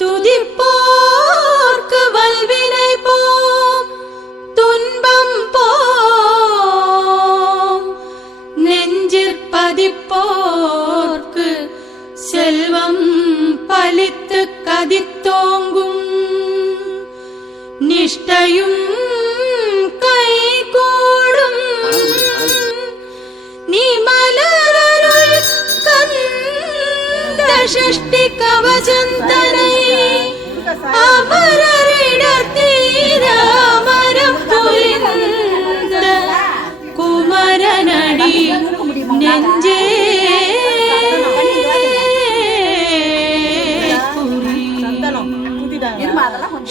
துதிப்போர்க்கு வல்வினை போம் துன்பம் போம் நெஞ்சிற்பதிப்போர்க்கு செல்வம் பலித்து கதித்தோங்கும் நிஷ்டையும் கைகூடும் நீ மலரருள் கந்த சஷ்டி கவசந்தனை அமரரிடத்தீர அமரம் புரிந்த குமரனடி நெஞ்சே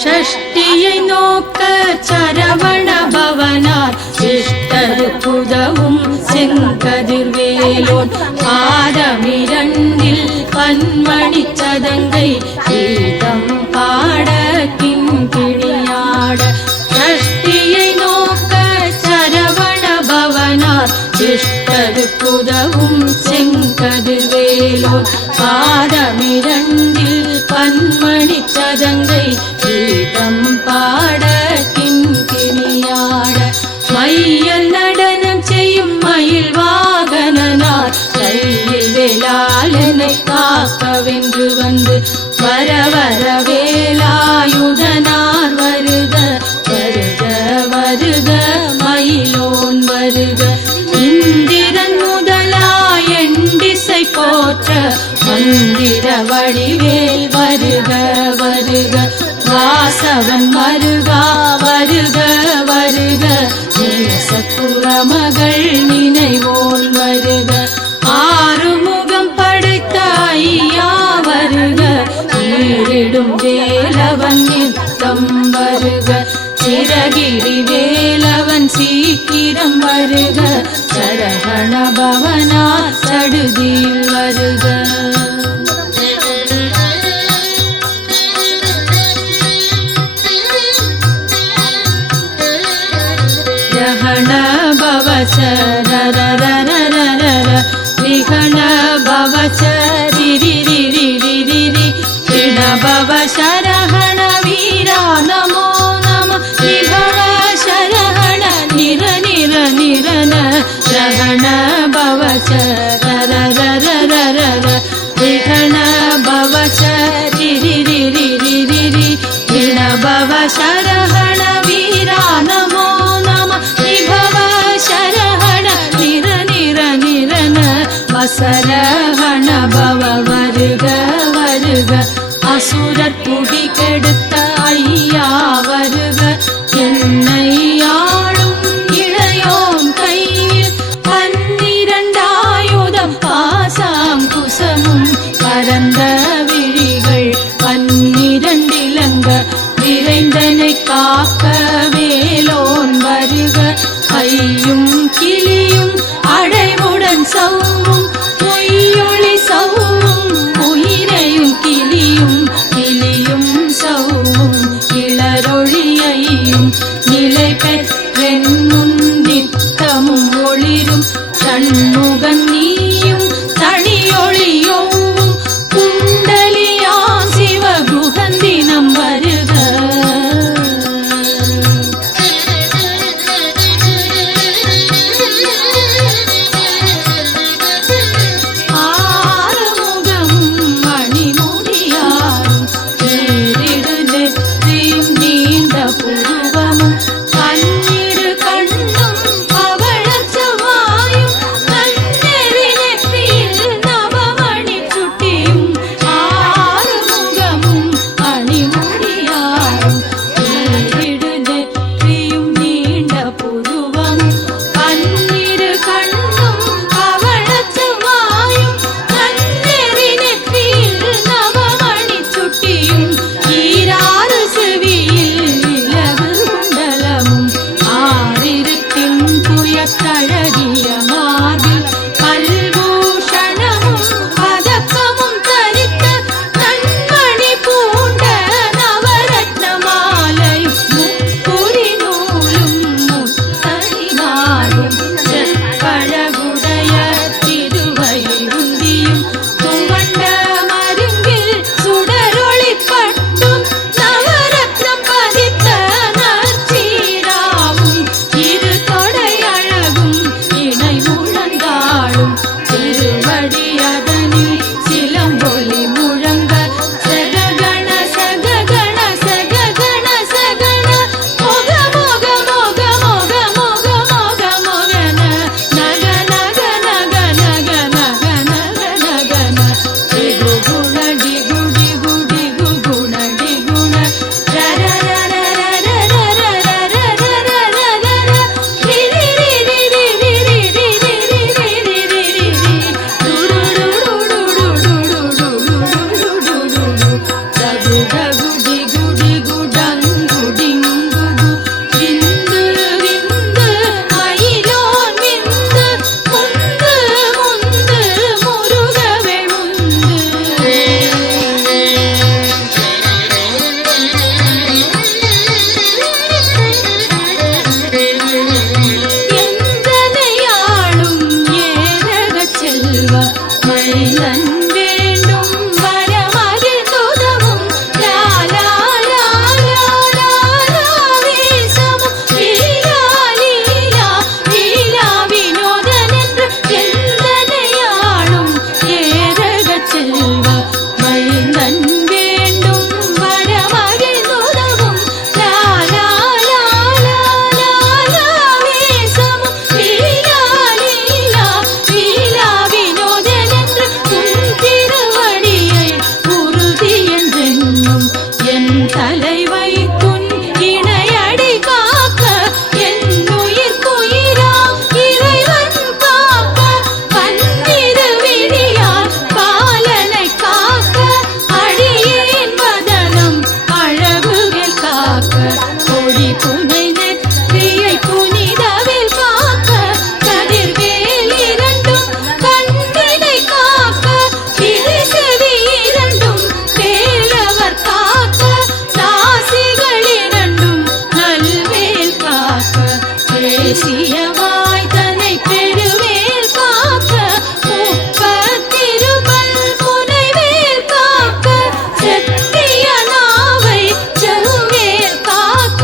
ஷஷ்டியை நோக்க சரவண பவனார் சிஷ்டருக்குதவும் செங்கதிர்வேலோன் பாதமிரண்டில் பன்மணி சதங்கை கீதம் பாட கிண்கிணியாட ஷஷ்டியை நோக்க சரவண பவனார் சிஷ்டருக்குதவும் செங்கதிர்வேலோன் பாதமிரண்டில் பன்மணி சதங்கை கீதம் பாட கிண்கிணியாட மையல் நடனம் செய்யும் மயில் வாகனனார் கையில் வேளாளனை காக்கவென்று வந்து வர வர வேலாயுதனார் வருக வருக வருக மயிலோன் வருக இந்திரன் முதலாய் எண்டிசை போற்ற மந்திர வடிவேல் வருக வருக வாசவன் மருகா வருக வருக நேசக்குறமகள் நினைவோன் வருக ஆறுமுகம் படைத்த ஐயா வருக ஈரிடும் வேலவன் நித்தம் வருக சிரகிரி வேலவன் சீக்கிரம் வருக சரவண பவனா சடுதியில் வருக ரஹண பவசரரரரரர விகண பவசரிரிரிரிரிரிரி ரிண பவசரஹண வீரா நமோ நம விபவ சரஹண நிர நிர நிரன ரஹண பவசரரரரரர விகண பவசரிரிரிரிரிரிரி ரிண பவசரஹண வீரா நமோ சரவண பவ வருக வருக அசுரர் குடி கெடுத்த ஐயா வருக என்னை ஆளும் இளையோன் கையில் 12 ஆயுதம் பாசாம் குசமும் பரந்த விழிகள் 12 இலங்க விரைந்தனை காக்க வேலோன் வருக ஐயும் கிளியும் அடைவுடன் சௌவும் பொய்யொளி சௌவும் உயிரையும் கிளியும் கிளியும் சௌவும் இளரொழியையும் நிலை பெற்றென்னும் நித்தமும் ஒளிரும் சண்முகன் நீயும் தனியொளியோவும் மைந்தன் வேண்டும் வரமகிழ்ந்துதவும் லாலா லாலா லாலா வீசமும் லீலா லீலா லீலா வினோதன் என்று எந்தனையாளும் ஏரகச் செல்வ மைந்தன் வேண்டும் வரமகிழ்ந்துதவும் லாலா லாலா லாலா வீசமும் லீலா லீலா லீலா வினோதன் என்று உன் திருவடியை உறுதி என்றென்னும் என் தலைவை துன் இணையடி காக்க என் உயிர்க்குயிரா இறைவன் காக்க பன்னிரு விழியால் பாலனை காக்க அடியேன் வதனம் அழகுகள் காக்க கொடி புனை நெற்றியை புனிதவில் காக்க கதிர்வேல் இரண்டும் கண்ணினை காக்க விரிசெவி இரண்டும் வேலவர் காக்க நாசிகள் இரண்டும் நல்வேல் காக்க தேசிய வாய்தனை பெருவேல் காக்க முப்பத்திருபல் புனைவேல் காக்க செத்திய நாவை செவ்வேல் காக்க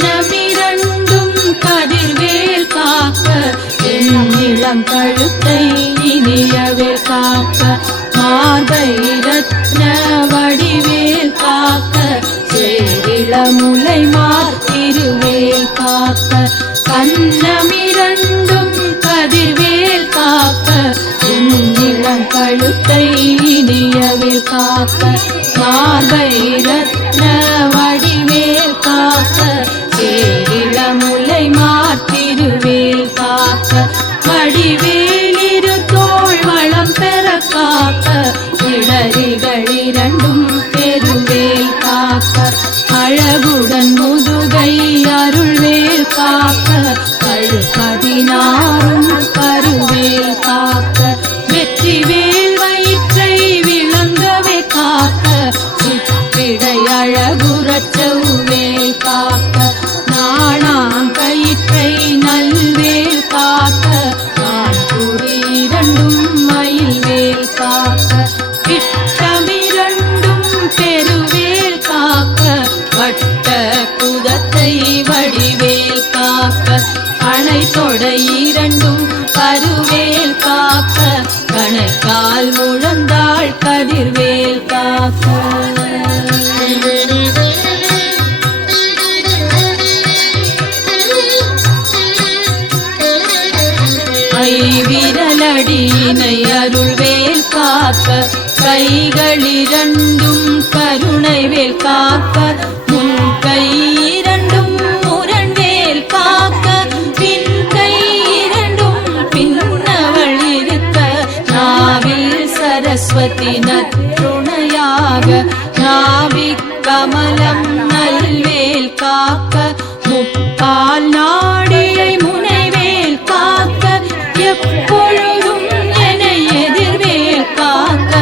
கண்ணமிரண்டும் கதிர்வேல் காக்க என் இளங்கழுத்தை இனியவேல் காக்க மார்பை ரத்ன வடிவேல் காக்க சேரிளமுலை மார்த்திருவேல் காக்க கண்ணமிரண்டும் கதிர்வேல் காக்க என் இளங்கழுத்தை இனியவேல் காக்க மார்பை ரத்ன வடிவேல் காக்க சேரிளமுலை மார்த்திருவேல் காக்க வடிவேலிரு தோள் வளம் பெற காக்க இடரிகள் இரண்டும் பெருவேல் காக்க அழகுடன் முதுகை அருள்வேல் காக்க கழுப்பதினாரும் பருவேல் காக்க வெற்றிவேல் வயிற்றை விளங்கவே காக்க சிற்றிடை அழகுறச் செவ்வேல் காக்க நாணாங்கயிற்றை நல்வேல் காக்க நான்குறி இரண்டும் மயில்வேல் காக்க விட்டமிரண்டும் பெருவேல் காக்க வட்ட குதத்தை வடிவேல் காக்க அணை தொடை இரண்டும் பருவேல் காக்க கணைக்கால் முழந்தாள் கதிர்வேல் காக்க விரலடியினை அருள்வேல் காக்க கைகளிரண்டும் கருணைவேல் காக்க முன் கை இரண்டும் முரண்வேல் காக்க பின் கை இரண்டும் பின்னவள் இருக்க நாவில் சரஸ்வதி நற்றுணையாக நாவிக் கமலம் நல்வேல் காக்க முப்பால் நாடியை முனைவேல் காக்க எப்பொழுதும் என்னை எதிர்வேல் காக்க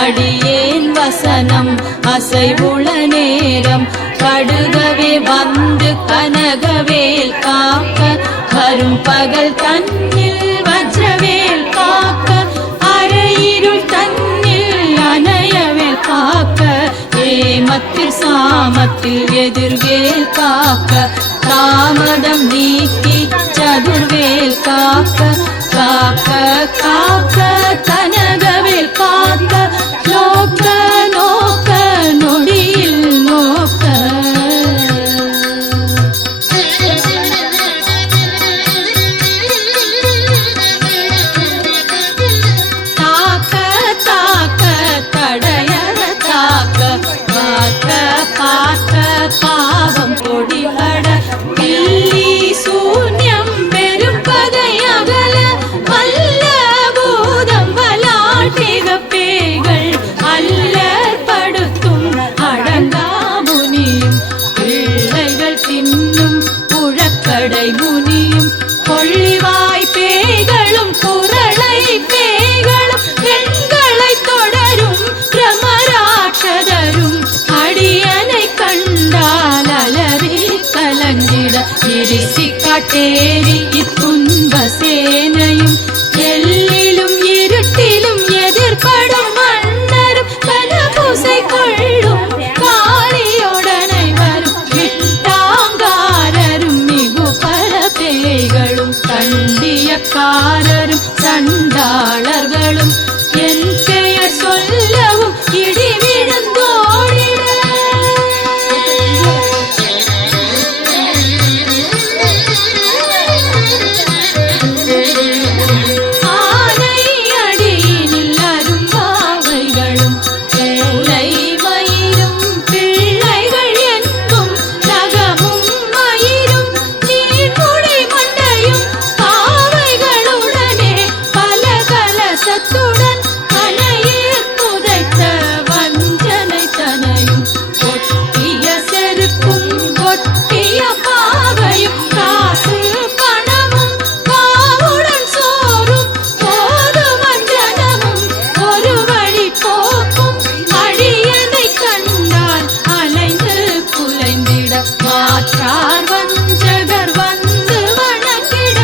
அடியேன் வசனம் அசைவுள நேரம் கடுகவே வந்து கனகவேல் காக்க வரும் பகல் தன்னில் வஜ்ரவேல் காக்க அரையிருள் தன்னில் அணையவேல் காக்க ஏமத்தில் சாமத்தில் எதிர்வேல் காக்க தாமதம் நீக்கி சதுர்வேல் காக்க காக்க காக்க கனகவேல் காக்க நோக்க நோக்க நொடியில் நோக்க தாக்க தாக்க தடையற தாக்க பார்க்க பார்க்க பாவம் பொடிபட பில்லி சூன்யம் பெரும்பகை அகல வல்ல பூதம் வலாட்டே ഇരിസിക്കാട്ടേരി ഇത്തുൻപസേനയും എല്ലിലും ഇരുട്ടിലും എതിർപടും മണ്ണരും കലപൂസை കൊള്ളും കാളിയോടனை വരും വിട്ടാങ്കാരരും മികു പല പേയ്களும் கண்டியக்காரரும் சண்டாளர்களும் என் பெயர் சொல்லவும் இடி விழுந்தோடிட ஆனை அடியினில் அரும்பாவைகளும் மூளை மயிரும் பிள்ளைகள் என்னும் நகமும் மயிரும் நீர்முடி மண்டையும் பாவைகளுடனே பல கலசத்துடன் அணையில் புதைத்த வஞ்சனை தனையும் ஒட்டிய செருக்கும் ஒட்டிய பாவையும் காசு பணமும் பாவுடன் சோறும் போது வஞ்சனமும் ஒரு வழி போக்கும் அடியனை கண்டால் அலைந்து குலைந்திட மாற்றார் வஞ்சகர் வந்து வணங்கிட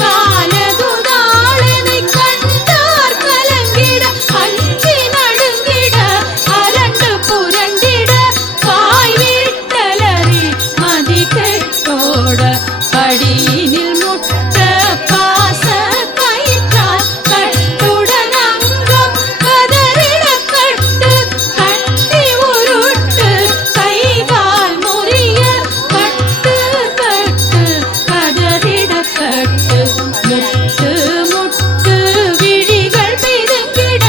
காலதுதாளனை கண்டார் கலங்கிட அஞ்சி நடுங்கிட அரண்டு புரண்டிட வாய் வீட்டலறி மதி கெட்டோட படியினில் முட்ட பாச கயிற்றால் கட்டுடன் அங்கம் கதறிட கட்டு கட்டி உருட்டு கைகால் முறிய கட்டு கட்டு கதறிட கட்டு முட்டு முட்டு விழிகள் பிதுங்கிட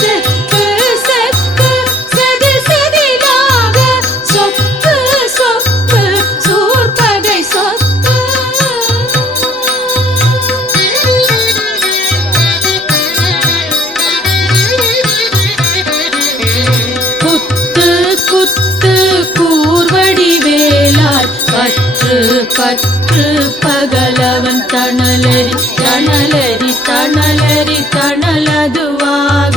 செக்கு செக்கு செதி செதிலாக சொக்கு சொக்கு சூர்பகை சொக்கு குத்து குத்து கூர்வடி வேலாய் பற்று பற்று பகலவன் தணலரி தணலரி தணலரி தணலதுவாக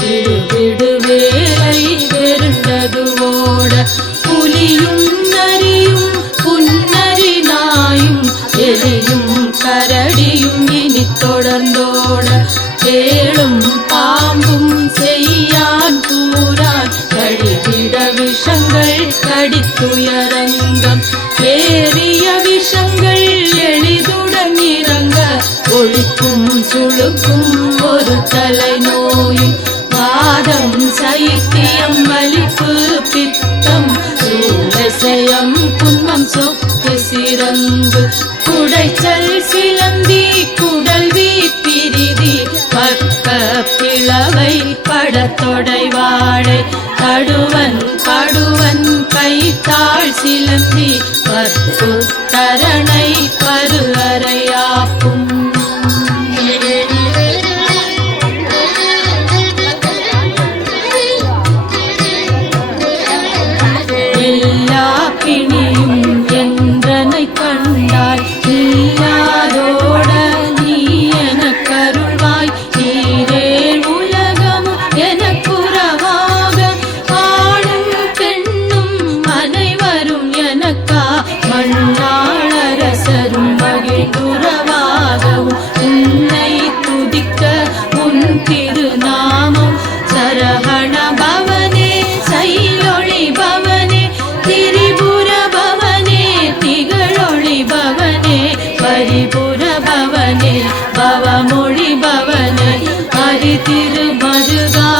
விடு விடு வேலை வெருண்டதுவோட புலியும் நரியும் புன்னரி நாயும் எலியும் கரடியும் இனி தொடர்ந்தோட தேளும் பாம்பும் செய்யான் கூறான் கழிவிட விஷங்கள் கடித்துயரங்கம் ஏறிய விஷங்கள் எளிதுடன் இறங்க ஒழிக்கும் சுழுக்கும் ஒரு தலை நோயும் வாதம் சைத்தியம் வலிப்பு பித்தம் சூழசயம் குன்மம் சொக்கு சிரங்கு குடைச்சல் சிலந்தி குடல்வி பிரிதி பக்க பிளவை படத்தொடை வாழை தடுவன் படுவன் கைத்தாள் சிலந்தி பத்து தரணை பரு அறையாப்பும் எல்லா பிணியும் என்றனை கண்டாய் இல்லாதோட நீ எனக்கருள்வாய் நீரே உலகமும் எனக்குறவாக ஆணும் பெண்ணும் அனைவரும் எனக்கா மண்ணாளரசரும் மகிழ்ந்துறவாகவும் உன்னை துதிக்க உன் திருநாமம் சரவண பவனே சைலொளி பவனே திரிபுர பவனே திகழொளி பவனே பரிபுர பவனே பவமொழி பவனே ஹரி திருமருகா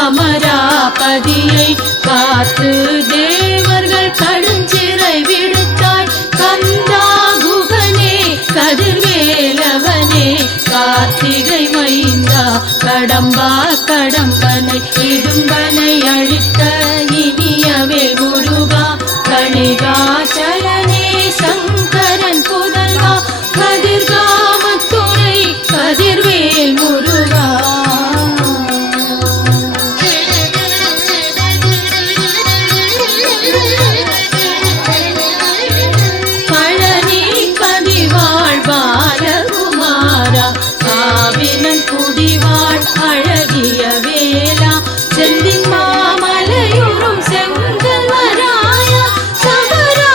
அமராபதியை காத்து தேவர்கள் கடுஞ்சிறை விடுத்தாய் கந்தா குகனே கதிர்வேலவனே கார்த்திகை மைந்தா கடம்பா கடம்பனை இடும்பனை அழித்த இனியவே முருகா கணிகாச்சலனே சங்கரன் புதல்வா கதிர்காமத்துறை கதிர்வேல் முருகா பழனி பதிவாழ் பாலகுமாரா காவினன் குடிவாழ் அழகிய வேலா செந்தின் மாமலையுறும் செங்கல்வராயா சபரா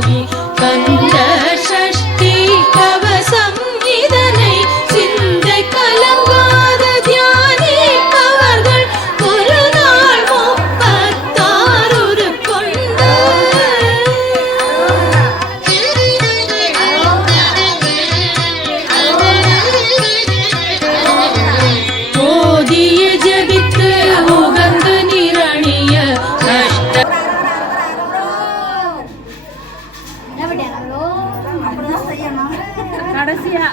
உருவாகி கந்த சஷ்டி கவசம் இதனை சிந்தை கலங்காத தியானிப்பவர்கள் ஒரு நாள் 36 கொண்டு போதிய ஜபித்து உகந்து நிரணிய கஷ்ட கடைசியா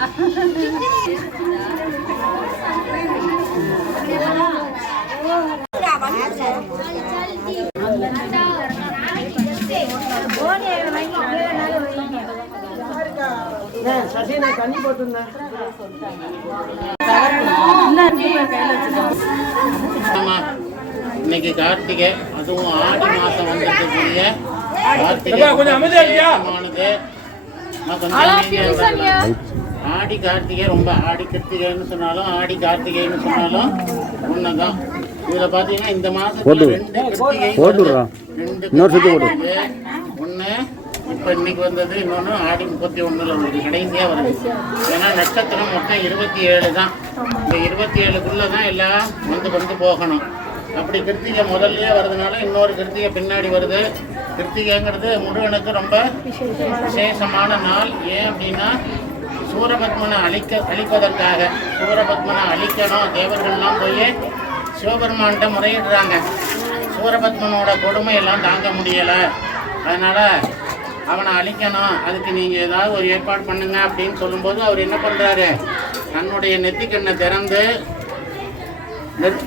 தண்ணி போட்டுருந்தேன். இன்னைக்கு கார்த்திகை, அதுவும் ஆடி மாசம் வந்துருக்கக்கூடிய கார்த்திகை ஆடி கார்த்திகை ரொம்ப ஆடி கிருத்திகைன்னு சொன்னாலும் ஆடி கார்த்திகைன்னு சொன்னாலும் ஒண்ணுதான். இதுல பாத்தீங்கன்னா இந்த மாசத்துல 2 கிருத்திகை, 2 ஒண்ணு இப்ப இன்னைக்கு வந்தது, இன்னொன்னு ஆடி 31ல வருது, கடைசியா வருது. ஏன்னா நட்சத்திரம் மொத்தம் 27 தான். இந்த 27க்குள்ளதான் எல்லாம் வந்து போகணும். அப்படி கிருத்திகை முதல்லயே வர்றதுனால இன்னொரு கிருத்திகை பின்னாடி வருது. கிருத்திகைங்கிறது முருகனுக்கு ரொம்ப விசேஷமான நாள். ஏன் அப்படின்னா சூரபத்மனை அழிப்பதற்காக, சூரபத்மனை அழிக்கணும், தேவர்கள்லாம் போய் சிவபெருமான்கிட்ட முறையிடுறாங்க. சூரபத்மனோட கொடுமையெல்லாம் தாங்க முடியலை, அதனால் அவனை அழிக்கணும், அதுக்கு நீங்கள் ஏதாவது ஒரு ஏற்பாடு பண்ணுங்க அப்படின்னு சொல்லும்போது அவர் என்ன பண்ணுறாரு, தன்னுடைய நெத்திக்கண்ணை திறந்து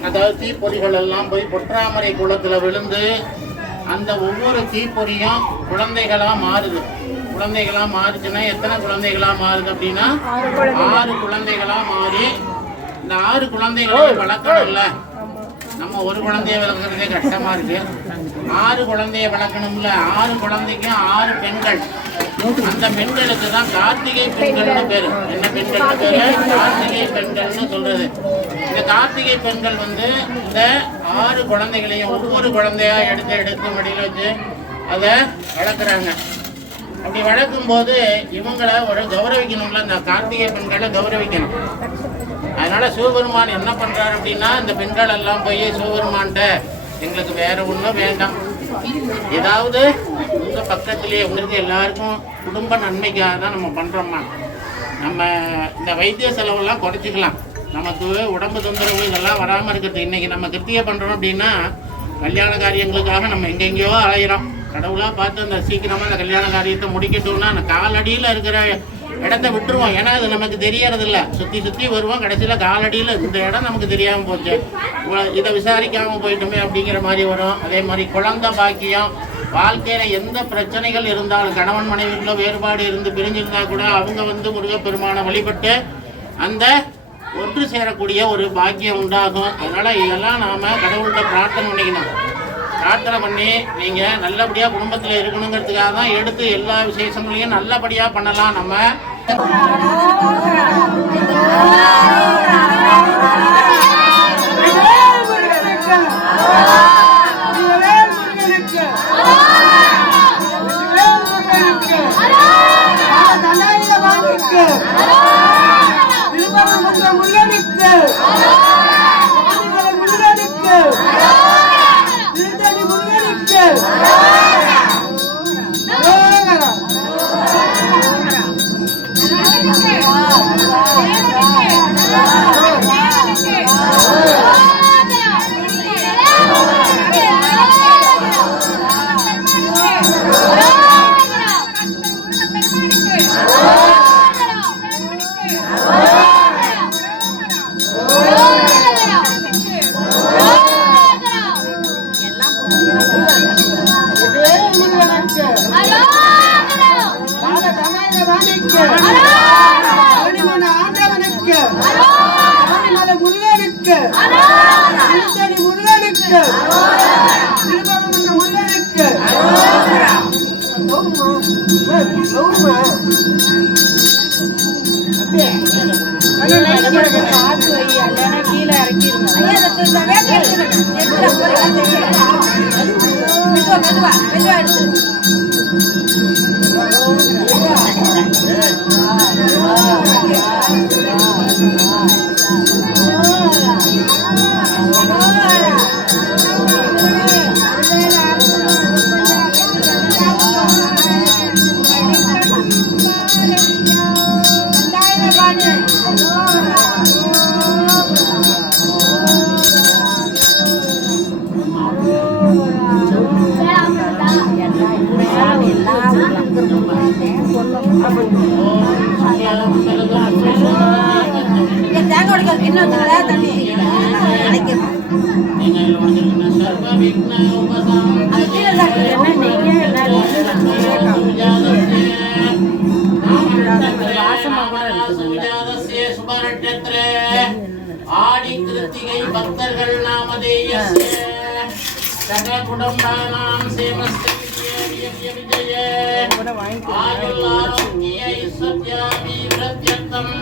அதாவது தீப்பொறிகள் எல்லாம் போய் பொற்றாமரை குளத்தில் விழுந்து அந்த ஒவ்வொரு தீப்பொறியும் குழந்தைகளாக மாறுது. குழந்தைகளாக மாறுச்சுன்னா எத்தனை குழந்தைகளாக மாறுது அப்படின்னா 6 குழந்தைகளாக மாறி, இந்த 6 குழந்தைகளையும் வளர்க்கணும் இல்லை, நம்ம ஒரு குழந்தைய வளர்க்குறதே கஷ்டமாக இருக்குது. 6 குழந்தைய வளர்க்கணும்ல, 6 குழந்தைக்கும் 6 பெண்கள். அந்த பெண்களுக்கு தான் கார்த்திகை பெண்கள்னு பேர். என்ன பெண்கள்னு பேர்? கார்த்திகை பெண்கள்னு சொல்றது. இந்த கார்த்திகை பெண்கள் வந்து இந்த 6 குழந்தைகளையும் ஒவ்வொரு குழந்தையா எடுத்து மடியில் வச்சு அதை வளர்க்குறாங்க. அப்படி வளர்க்கும் போது இவங்களை ஒரு கௌரவிக்கணும்ல, இந்த கார்த்திகை பெண்களை கௌரவிக்கணும். அதனால சிவபெருமான் என்ன பண்றாரு அப்படின்னா, இந்த பெண்கள் எல்லாம் போய் சிவபெருமான்கிட்ட எங்களுக்கு வேற ஒன்றும் வேண்டாம், ஏதாவது உங்க பக்கத்திலேயே உங்களுக்கு எல்லாருக்கும் குடும்ப நன்மைக்காக தான் நம்ம பண்றோம்மா, நம்ம இந்த வைத்திய செலவெல்லாம் குறைச்சிக்கலாம், நமக்கு உடம்பு தொந்தரவு இதெல்லாம் வராமல் இருக்கிறது. இன்னைக்கு நம்ம கிருத்திகை பண்றோம் அப்படின்னா கல்யாண காரியங்களுக்காக நம்ம எங்கெங்கேயோ அலையிறோம். கடவுளாக பார்த்து அந்த சீக்கிரமாக அந்த கல்யாண காரியத்தை முடிக்கட்டும்னா அந்த காலடியில் இருக்கிற இடத்த விட்டுருவோம். ஏன்னா அது நமக்கு தெரியறதில்ல, சுற்றி வருவோம், கடைசியில் காலடியில் இந்த இடம் நமக்கு தெரியாமல் போச்சு, இதை விசாரிக்காமல் போயிட்டோமே அப்படிங்கிற மாதிரி வரும். அதே மாதிரி குழந்தை பாக்கியம், வாழ்க்கையில் எந்த பிரச்சனைகள் இருந்தாலும் கணவன் மனைவிக்குள்ள வேறுபாடு இருந்து பிரிஞ்சிருந்தா கூட அவங்க வந்து முருகப்பெருமானை வழிபட்டு அந்த ஒன்று சேரக்கூடிய ஒரு பாக்கியம் உண்டாகும். அதனால் இதெல்லாம் நாம் கடவுள்கிட்ட பிரார்த்தனை பண்ணிக்கணும். பிரார்த்தனை பண்ணி நீங்கள் நல்லபடியாக குடும்பத்தில் இருக்கணுங்கிறதுக்காக தான் எடுத்து எல்லா விசேஷங்களையும் நல்லபடியாக பண்ணலாம். நம்ம கீழே இறக்கி ஆடி கிருத்திகை பக்தர்கள் நாமதேயஸ்ய சக குடும்பானாம் சேமஸ்தே விஜய ஆயுள் ஆரோக்கிய ஐஸ்வர்யாபிவிருத்தியர்த்தம்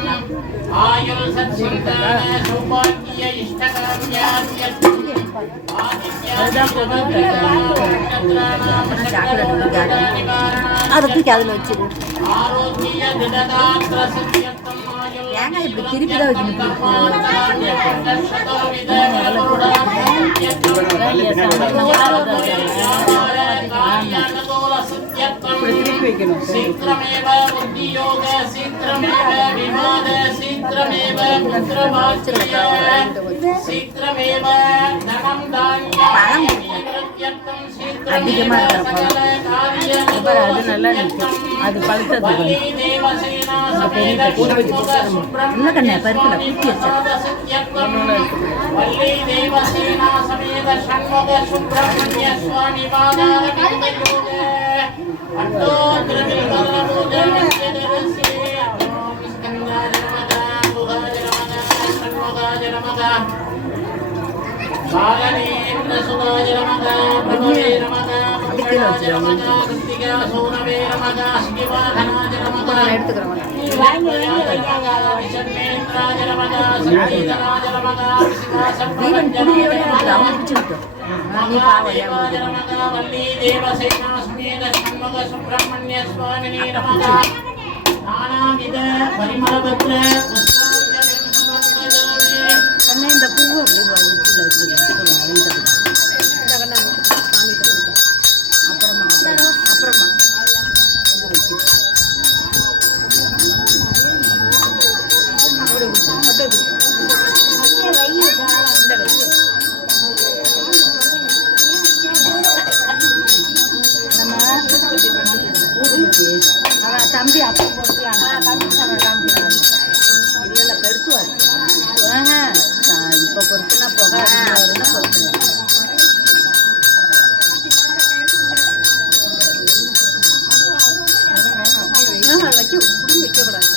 ஆயுள் சத்சந்தான சௌபாக்கிய இஷ்டகாம்யார்த்தியர்த்தம் அதை தூக்கி அதில் வச்சிரு. ஆரோக்கிய திடகாத்திர சித்தியர்த்தம் ஏங்க இப்படி திருப்பி தான் வைக்கணும். சீக்கிரமேவ புத்தியோக சீக்கிரமேவ விவாத சீக்கிரமேவ புத்திரபாக்கிய சீக்கிரமேவ தனம் தானியம் அதிகமாக சகல காரிய அது நல்லா நிற்கும். அது பழுத்தது இன்னும் கண்ணே பருக்கல குத்தி வச்சா வள்ளி தேவசேனா சமேத ஷண்முக சுப்பிரமணிய சுவாமி பாதார விந்தயோக அட்டோ திரவில் வரலபூஜா வித்யதரசி ஓம் ஸ்கந்தாய நமக புகாய நமக ஷண்முகாய நமக பாலனேந்திர சுதாய நமக பிரபவே நமக புத்ராய நமக கிருத்திகா சூனவே நமக ஸ்ரீவாகனாய நமக எடுத்துக்கிறோம். விசன்னேந்திராய நமக சங்கீதராய நமக சிவாசப்ரபஞ்சனாய நமக வள்ளி தேவசேனா சமேத ஷண்முக சுப்பிரமணிய சுவாமினே நமக நானாவித பரிமளபத்ர புஷ்பாஞ்சலிம் சமர்ப்பயாமி. கண்ணே இந்த பூவை அப்படியே உச்சியில் வச்சுருக்கேன். அப்புறமா அப்புறமா அவன் தம்பி அப்போ போட்டுக்கலாம். காமிக்கிறான். இல்லை பெருக்குவார். இப்போ பொறுத்துனா போக பொறுத்து வைக்க புடி வைக்கக்கூடாது.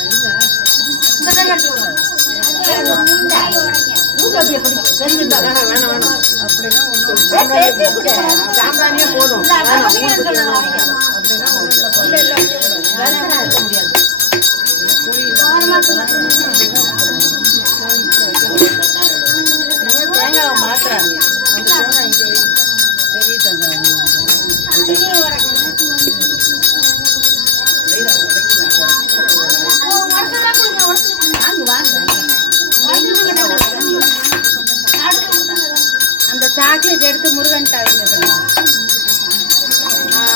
வேணாம் அப்படின்னா சாம்பிராணியே போதும். தேங்காய் மாத்திரம் அந்த தேங்காய் இங்கே பெரிய தேங்காய் அந்த சாக்லேட் எடுத்து முருகன்ட்ட வைங்க.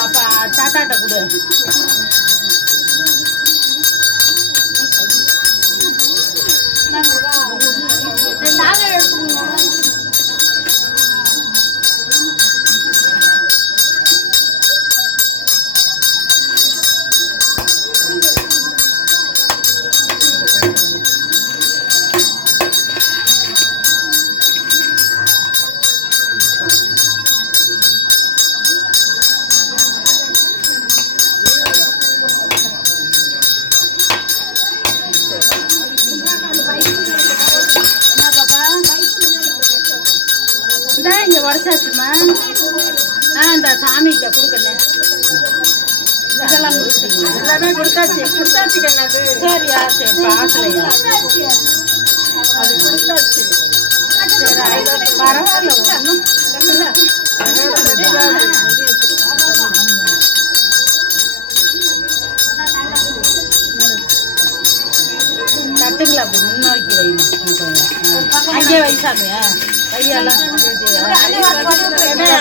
அப்போ தாத்தாட்ட கொடு. இங்கே உடச்சாச்சுமா. இந்த சாமிகிட்ட கொடுக்கல. இதெல்லாம் கொடுத்துட்டீங்க. எல்லாமே கொடுத்தாச்சு கண்ணாது. சரியா சரி பார்க்கலையா அது கொடுத்தாச்சு. சரி பரவாயில்ல ஒன்றும் எடுத்து வைமா அங்கே வைசாமி கையெல்லாம்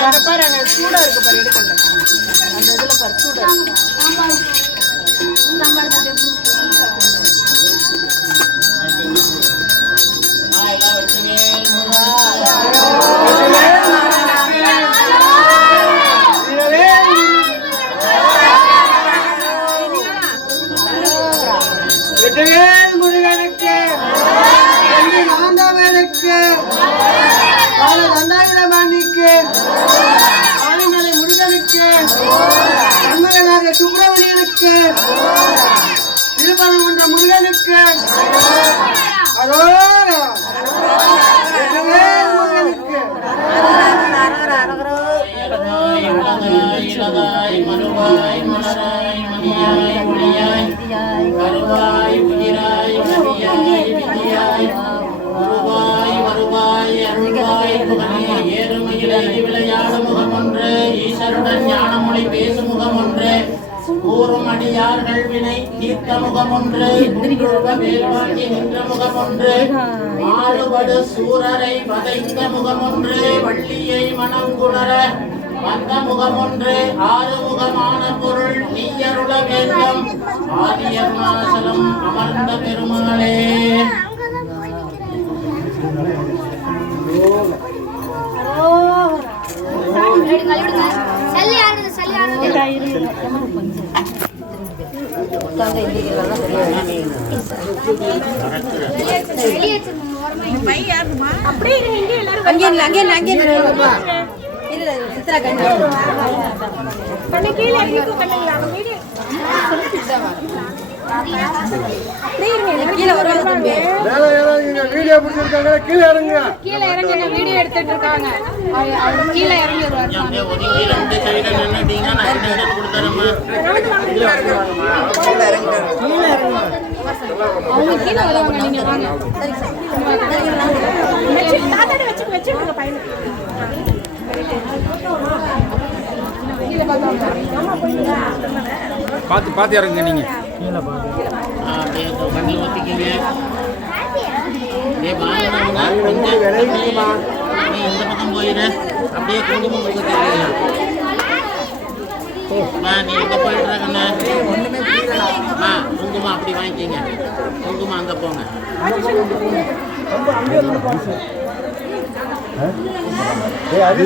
அங்கே பாரு அங்கே சூடாக இருக்கு பாரு எடுக்கல அந்த இதில் பாரு சூடாக முருகனுக்கு ஆண்டவனுக்கு தந்தாயுதமானிக்கு ஆனைமலை முருகனுக்கு அன்மகனாக சுப்பிரமணியனுக்கு திருப்பரங்குன்ற முருகனுக்கு முருகனுக்கு இளதாய் மறுவாய் மலராய் மணியாய் ஒளியாய் கருவாய் உயிராய் மதியாய் விதியாய் உருவாய் வருவாய் அருள்வாய் புகழே ஏறுமையிலே விளையாடும் முகம் ஒன்று ஈஸ்வருடன் ஞானமொழி பேசும் முகம் ஒன்று கூறும் அடியார்கள் வினை தீர்த்த முகம் ஒன்று வேல்வாங்கி நின்ற முகம் ஒன்று மாறுபடு சூரரை வதைத்த முகம் ஒன்று வள்ளியை மனங்குணர வந்த முகம் ஒன்று ஆறுமுகமான பொருள் நீயருள வேண்டும் ஆதியருணாசலம் அமர்ந்த பெருமாளே வீடியோ பிடிச்சிருக்காங்க கீழே இறங்குங்க கீழே இறங்கி வீடியோ எடுத்துட்டு இருக்காங்க கீழே இறங்கி வருவாங்க அவங்க கீழே வருவாங்க நீங்க வாங்க வச்சுருங்க பையனுக்கு பார்த்து இறங்குங்க நீங்க இந்த பக்கம் போயிரு அப்படியே குங்குமம் நீ எங்க போயிடுறாங்கண்ணா குங்குமம் அப்படி வாங்கிக்கிங்க குங்குமம் அங்க போங்க அது